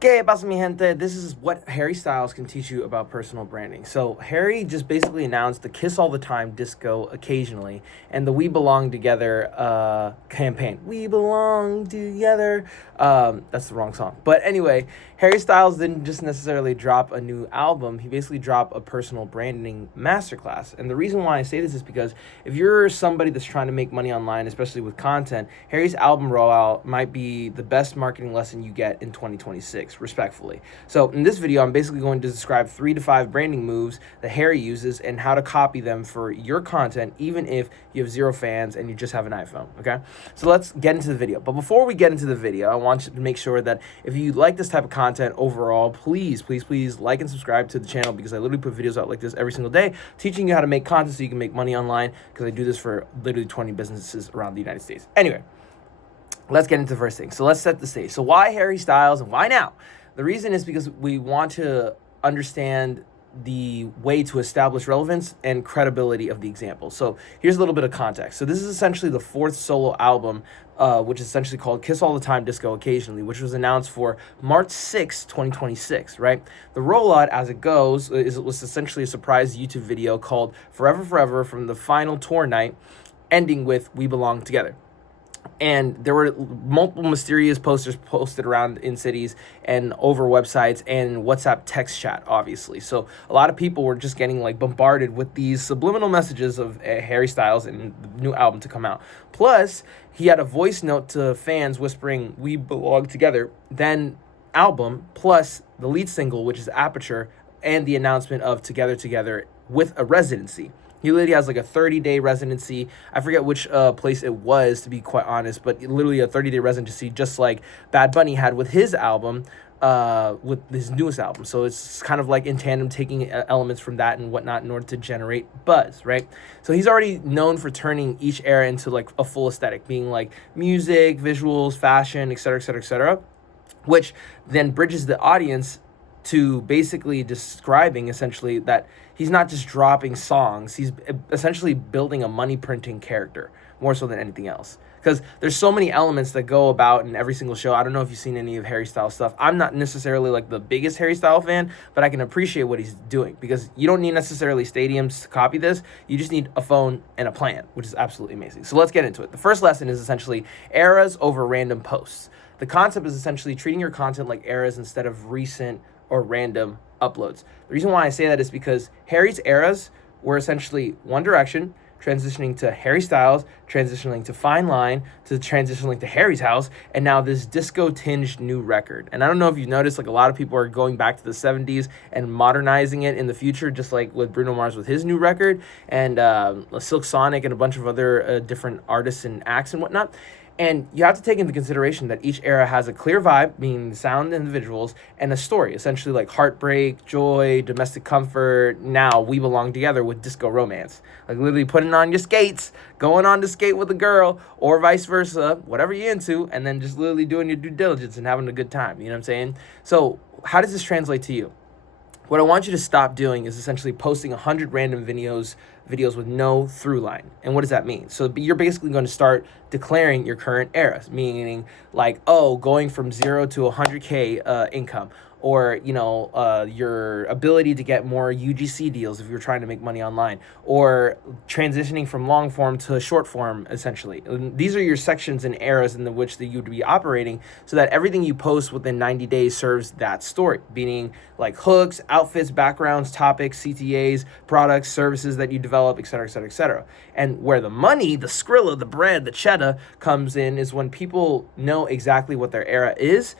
¿Qué pasa, mi gente? This is what Harry Styles can teach you about personal branding. So Harry just basically announced the Kiss All the Time disco occasionally and the We Belong Together campaign. We belong together. That's the wrong song. But anyway, Harry Styles didn't just necessarily drop a new album. He basically dropped a personal branding masterclass. And the reason why I say this is because if you're somebody that's trying to make money online, especially with content, Harry's album rollout might be the best marketing lesson you get in 2026. Respectfully. So in this video, I'm basically going to describe 3 to 5 branding moves that Harry uses and how to copy them for your content, even if you have 0 fans and you just have an iPhone, okay? So let's get into the video. But before we get into the video, I want you to make sure that if you like this type of content overall, please like and subscribe to the channel, because I literally put videos out like this every single day, teaching you how to make content so you can make money online, because I do this for literally 20 businesses around the United States. Anyway, let's get into the first thing. So let's set the stage. So why Harry Styles and why now? The reason is because we want to understand the way to establish relevance and credibility of the example. So here's a little bit of context. So this is essentially the 4th solo album, which is essentially called Kiss All the Time Disco Occasionally, which was announced for March 6, 2026, right? The rollout, as it goes, was essentially a surprise YouTube video called Forever Forever from the final tour night, ending with We Belong Together. And there were multiple mysterious posters posted around in cities and over websites and WhatsApp text chat, obviously. So a lot of people were just getting like bombarded with these subliminal messages of Harry Styles and the new album to come out. Plus, he had a voice note to fans whispering, "We belong together," then album, plus the lead single, which is Aperture, and the announcement of Together Together with a residency. He literally has like a 30-day residency. I forget which place it was, to be quite honest, but literally a 30-day residency, just like Bad Bunny had with his album, with his newest album. So it's kind of like in tandem, taking elements from that and whatnot in order to generate buzz, right? So he's already known for turning each era into like a full aesthetic, being like music, visuals, fashion, etc., etc., etc., which then bridges the audience to basically describing essentially that he's not just dropping songs, he's essentially building a money printing character more so than anything else. Because there's so many elements that go about in every single show. I don't know if you've seen any of Harry Styles stuff. I'm not necessarily like the biggest Harry Styles fan, but I can appreciate what he's doing, because you don't need necessarily stadiums to copy this. You just need a phone and a plan, which is absolutely amazing. So let's get into it. The first lesson is essentially eras over random posts. The concept is essentially treating your content like eras instead of recent or random uploads. The reason why I say that is because Harry's eras were essentially One Direction, transitioning to Harry Styles, transitioning to Fine Line, to transitioning to Harry's House, and now this disco-tinged new record. And I don't know if you've noticed, like a lot of people are going back to the 70s and modernizing it in the future, just like with Bruno Mars with his new record, and Silk Sonic and a bunch of other different artists and acts and whatnot. And you have to take into consideration that each era has a clear vibe, meaning the sound and the visuals, and a story, essentially like heartbreak, joy, domestic comfort. Now We Belong Together with disco romance. Like literally putting on your skates, going on to skate with a girl, or vice versa, whatever you're into, and then just literally doing your due diligence and having a good time. You know what I'm saying? So how does this translate to you? What I want you to stop doing is essentially posting 100 random videos with no through line. And what does that mean? So you're basically going to start declaring your current eras, meaning like, oh, going from 0 to 100K income, or your ability to get more UGC deals if you're trying to make money online, or transitioning from long form to short form, essentially. And these are your sections and eras in which you would be operating, so that everything you post within 90 days serves that story, meaning like hooks, outfits, backgrounds, topics, CTAs, products, services that you develop, etc., etc., etc. And where the money, the Skrilla, the bread, the cheddar comes in is when people know exactly what their era is.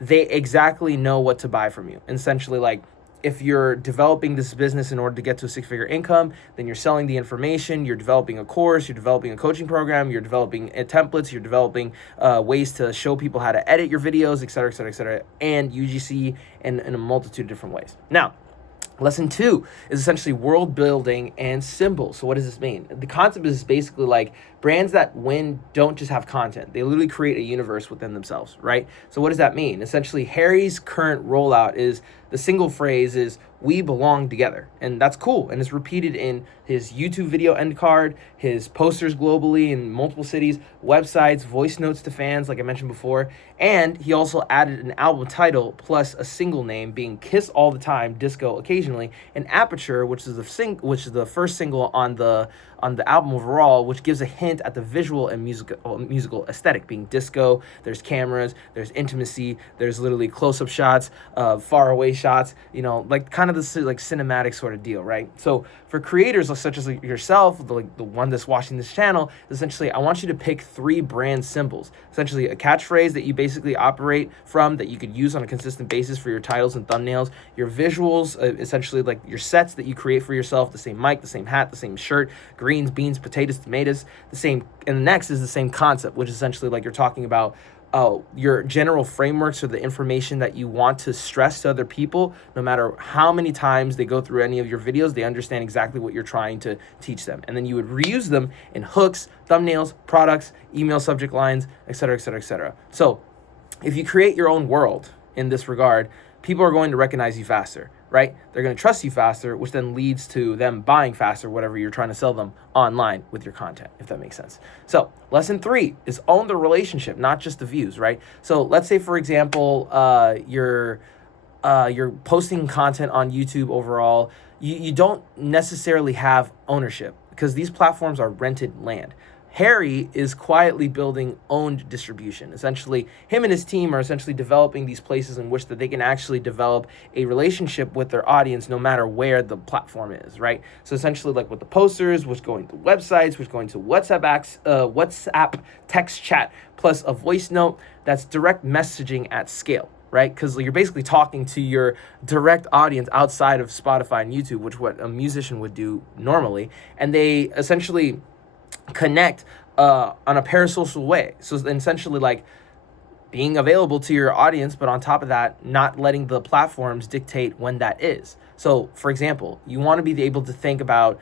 They exactly know what to buy from you. Essentially, like, if you're developing this business in order to get to a 6-figure income, then you're selling the information, you're developing a course, you're developing a coaching program, you're developing templates, you're developing ways to show people how to edit your videos, et cetera, et cetera, et cetera, and UGC in a multitude of different ways. Now, lesson 2 is essentially world building and symbols. So what does this mean? The concept is basically like brands that win don't just have content. They literally create a universe within themselves, right? So what does that mean? Essentially, Harry's current rollout is, the single phrase is, we belong together. And that's cool. And it's repeated in his YouTube video end card, his posters globally in multiple cities, websites, voice notes to fans, like I mentioned before. And he also added an album title plus a single name, being Kiss All the Time, Disco Occasionally, and Aperture, which is the first single on the album overall, which gives a hint at the visual and musical aesthetic, being disco. There's cameras, there's intimacy, there's literally close-up shots, far away shots, like kind of this like cinematic sort of deal, right? So for creators such as yourself, the one that's watching this channel, essentially I want you to pick 3 brand symbols, essentially a catchphrase that you basically operate from that you could use on a consistent basis for your titles and thumbnails, your visuals, essentially like your sets that you create for yourself, the same mic, the same hat, the same shirt, greens, beans, potatoes, tomatoes, the same. And the next is the same concept, which is essentially like you're talking about your general frameworks or the information that you want to stress to other people. No matter how many times they go through any of your videos, they understand exactly what you're trying to teach them. And then you would reuse them in hooks, thumbnails, products, email subject lines, etc., etc., etc. So if you create your own world in this regard, people are going to recognize you faster, right? They're going to trust you faster, which then leads to them buying faster, whatever you're trying to sell them online with your content, if that makes sense. So lesson 3 is own the relationship, not just the views, right? So let's say, for example, you're posting content on YouTube overall. You don't necessarily have ownership because these platforms are rented land. Harry is quietly building owned distribution. Essentially, him and his team are essentially developing these places in which that they can actually develop a relationship with their audience no matter where the platform is, right? So essentially, like with the posters, which going to websites, which going to WhatsApp text chat, plus a voice note, that's direct messaging at scale, right? Because you're basically talking to your direct audience outside of Spotify and YouTube, which what a musician would do normally. And they essentially connect on a parasocial way. So essentially like being available to your audience, but on top of that, not letting the platforms dictate when that is. So for example, you want to be able to think about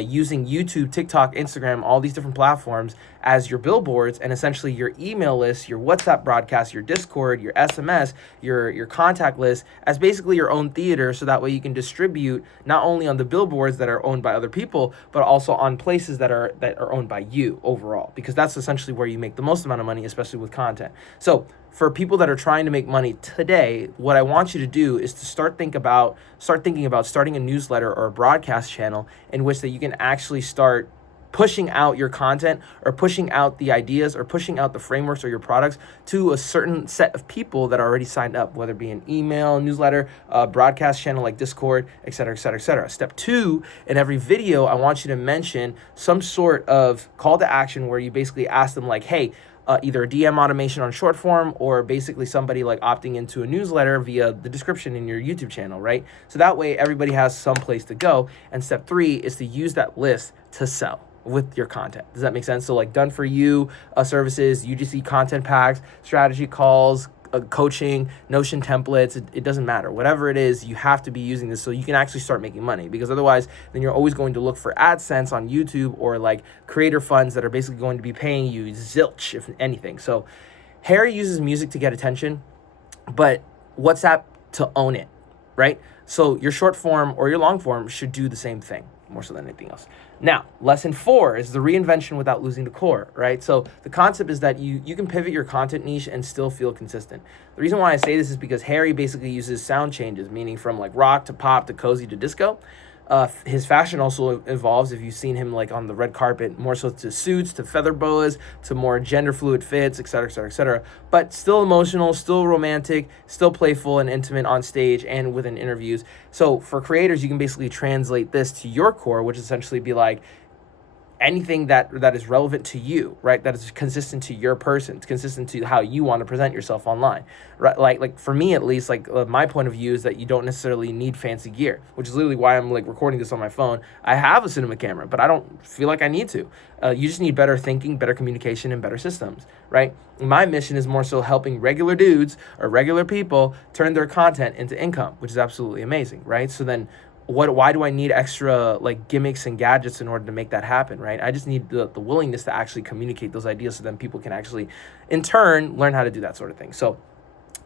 using YouTube, TikTok, Instagram, all these different platforms as your billboards, and essentially your email list, your WhatsApp broadcast, your Discord, your SMS, your contact list as basically your own theater. So that way you can distribute not only on the billboards that are owned by other people, but also on places that are owned by you overall, because that's essentially where you make the most amount of money, especially with content. So for people that are trying to make money today, what I want you to do is to start thinking about starting a newsletter or a broadcast channel in which that you can actually start pushing out your content or pushing out the ideas or pushing out the frameworks or your products to a certain set of people that are already signed up, whether it be an email, newsletter, broadcast channel like Discord, et cetera, et cetera, et cetera. Step 2, in every video, I want you to mention some sort of call to action where you basically ask them like, hey, either a DM automation on short form or basically somebody like opting into a newsletter via the description in your YouTube channel, right? So that way everybody has some place to go. And step 3 is to use that list to sell with your content. Does that make sense? So like done for you services, UGC content packs, strategy calls, coaching, Notion templates, it doesn't matter. Whatever it is, you have to be using this so you can actually start making money, because otherwise then you're always going to look for AdSense on YouTube or like creator funds that are basically going to be paying you zilch, if anything. So Harry uses music to get attention, but WhatsApp to own it, right? So your short form or your long form should do the same thing, more so than anything else. Now, lesson 4 is the reinvention without losing the core, right? So the concept is that you can pivot your content niche and still feel consistent. The reason why I say this is because Harry basically uses sound changes, meaning from like rock to pop to cozy to disco. His fashion also evolves. If you've seen him like on the red carpet, more so to suits, to feather boas, to more gender fluid fits, et cetera, et cetera, et cetera. But still emotional, still romantic, still playful and intimate on stage and within interviews. So for creators, you can basically translate this to your core, which essentially be like anything that is relevant to you, right? That is consistent to your person. It's consistent to how you want to present yourself online, right? Like for me, at least, like my point of view is that you don't necessarily need fancy gear, which is literally why I'm like recording this on my phone. I have a cinema camera, but I don't feel like I need to. You just need better thinking, better communication, and better systems, right? My mission is more so helping regular dudes or regular people turn their content into income, which is absolutely amazing, right? So then why do I need extra like gimmicks and gadgets in order to make that happen, right? I just need the willingness to actually communicate those ideas so then people can actually in turn learn how to do that sort of thing. So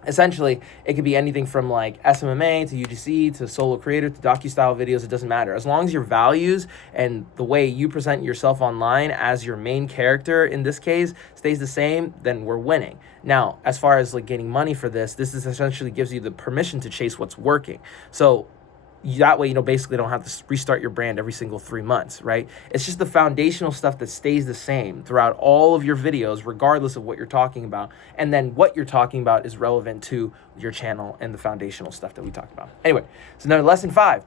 Essentially, it could be anything from like SMMA to UGC to solo creator to docu-style videos. It doesn't matter. As long as your values and the way you present yourself online as your main character in this case stays the same, then we're winning. Now, as far as like getting money for this is essentially gives you the permission to chase what's working. So that way, basically don't have to restart your brand every single 3 months, right? It's just the foundational stuff that stays the same throughout all of your videos, regardless of what you're talking about. And then what you're talking about is relevant to your channel and the foundational stuff that we talked about. Anyway, so now lesson 5,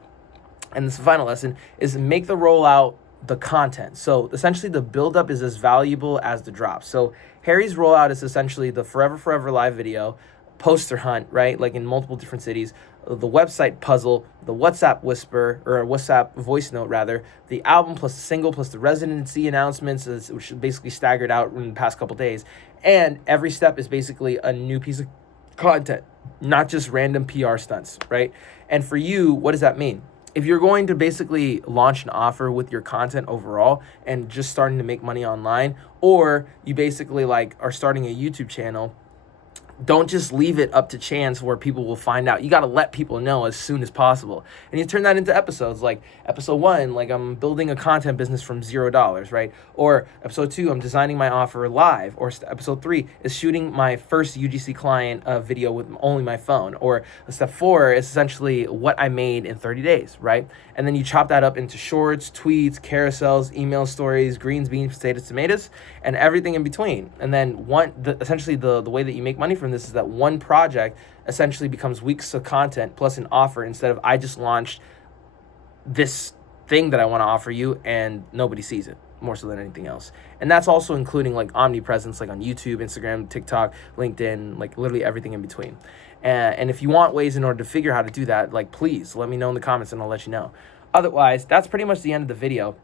and this is the final lesson, is make the rollout the content. So essentially the buildup is as valuable as the drop. So Harry's rollout is essentially the Forever live video, poster hunt, right? Like in multiple different cities, the website puzzle, the WhatsApp whisper, or WhatsApp voice note rather, the album plus the single plus the residency announcements, which is basically staggered out in the past couple days. And every step is basically a new piece of content, not just random PR stunts, right? And for you, what does that mean? If you're going to basically launch an offer with your content overall and just starting to make money online, or you basically like are starting a YouTube channel, don't just leave it up to chance where people will find out. You got to let people know as soon as possible. And you turn that into episodes, like episode 1, like I'm building a content business from $0, right? Or episode 2, I'm designing my offer live. Or episode 3 is shooting my first UGC client video with only my phone. Or step 4 is essentially what I made in 30 days, right? And then you chop that up into shorts, tweets, carousels, email stories, greens, beans, potatoes, tomatoes, and everything in between. And then essentially the way that you make money from this is that one project essentially becomes weeks of content plus an offer, instead of I just launched this thing that I want to offer you and nobody sees it, more so than anything else. And that's also including like omnipresence, like on YouTube, Instagram, TikTok, LinkedIn, like literally everything in between. And if you want ways in order to figure out how to do that, like please let me know in the comments and I'll let you know. Otherwise, that's pretty much the end of the video.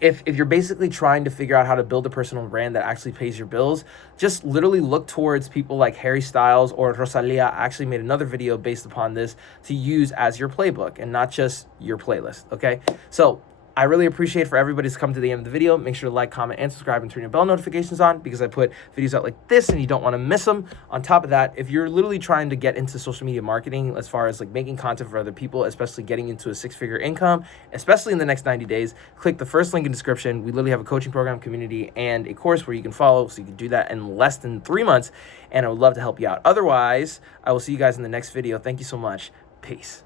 If you're basically trying to figure out how to build a personal brand that actually pays your bills, just literally look towards people like Harry Styles or Rosalia. I actually made another video based upon this to use as your playbook and not just your playlist, okay? So I really appreciate for everybody to come to the end of the video. Make sure to like, comment, and subscribe, and turn your bell notifications on, because I put videos out like this and you don't want to miss them. On top of that, if you're literally trying to get into social media marketing as far as like making content for other people, especially getting into a 6-figure income, especially in the next 90 days, click the first link in the description. We literally have a coaching program, community, and a course where you can follow, so you can do that in less than 3 months, and I would love to help you out. Otherwise, I will see you guys in the next video. Thank you so much. Peace.